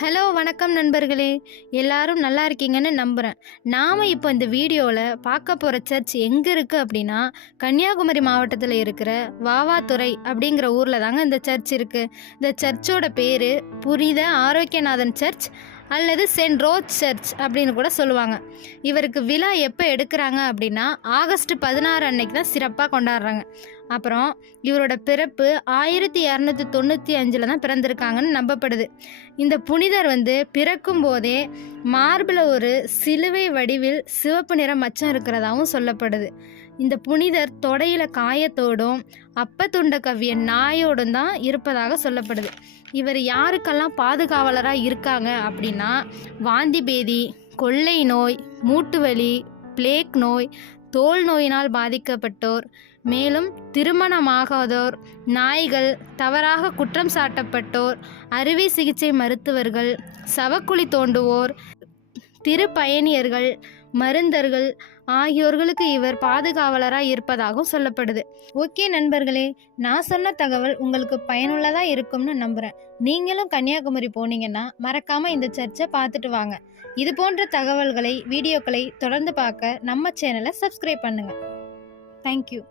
Hello வணக்கம் நண்பர்களே. எல்லாரும் நல்லா இருக்கீங்கன்னு நம்புகிறேன் நாம் இப்போ இந்த வீடியோவில் பார்க்க போகிற சர்ச் எங்கே இருக்குது அப்படின்னா கன்னியாகுமரி மாவட்டத்தில் இருக்கிற வாவாத்துறை அப்படிங்கிற ஊரில் தாங்க இந்த சர்ச் இருக்குது இந்த சர்ச்சோட பேர் புனித ஆரோக்கியநாதன் சர்ச் அல்லது சென்ட் ரோஜ் சர்ச் அப்படின்னு கூட சொல்லுவாங்க. இவருக்கு விழா எப்போ எடுக்கிறாங்க அப்படின்னா ஆகஸ்ட் பதினாறு அன்னைக்கு தான் சிறப்பாக கொண்டாடுறாங்க. அப்புறம் இவரோட பிறப்பு ஆயிரத்தி இரநூத்தி தொண்ணூற்றி அஞ்சில் தான் பிறந்திருக்காங்கன்னு நம்பப்படுது. இந்த புனிதர் வந்து பிறக்கும் போதே மார்பில் ஒரு சிலுவை வடிவில் சிவப்பு நிற மச்சம் இருக்கிறதாகவும் சொல்லப்படுது. இந்த புனிதர் தொடையில காயத்தோடும் அப்பத்துண்ட கவிய நாயோடும் தான் இருப்பதாக சொல்லப்படுது. இவர் யாருக்கெல்லாம் பாதுகாவலராக இருக்காங்க அப்படின்னா வாந்தி பேதி கொள்ளை நோய் மூட்டு வலி பிளேக் நோய் தோல் நோயினால் பாதிக்கப்பட்டோர் மேலும் திருமணமாகாதோர் நாய்கள் தவறாக குற்றம் சாட்டப்பட்டோர் அறுவை சிகிச்சை மருத்துவர்கள் சவக்குழி தோண்டுவோர் திருப்பயணியர்கள் மருந்தர்கள் ஆகியோர்களுக்கு இவர் பாதுகாவலராக இருப்பதாகவும் சொல்லப்படுது. ஓகே நண்பர்களே நான் சொன்ன தகவல் உங்களுக்கு பயனுள்ளதாக இருக்கும்னு நம்புகிறேன் நீங்களும் கன்னியாகுமரி போனீங்கன்னா மறக்காமல் இந்த சர்ச்சை பார்த்துட்டு வாங்க. இது போன்ற தகவல்களை வீடியோக்களை தொடர்ந்து பார்க்க நம்ம சேனலை சப்ஸ்கிரைப் பண்ணுங்கள் தேங்க்யூ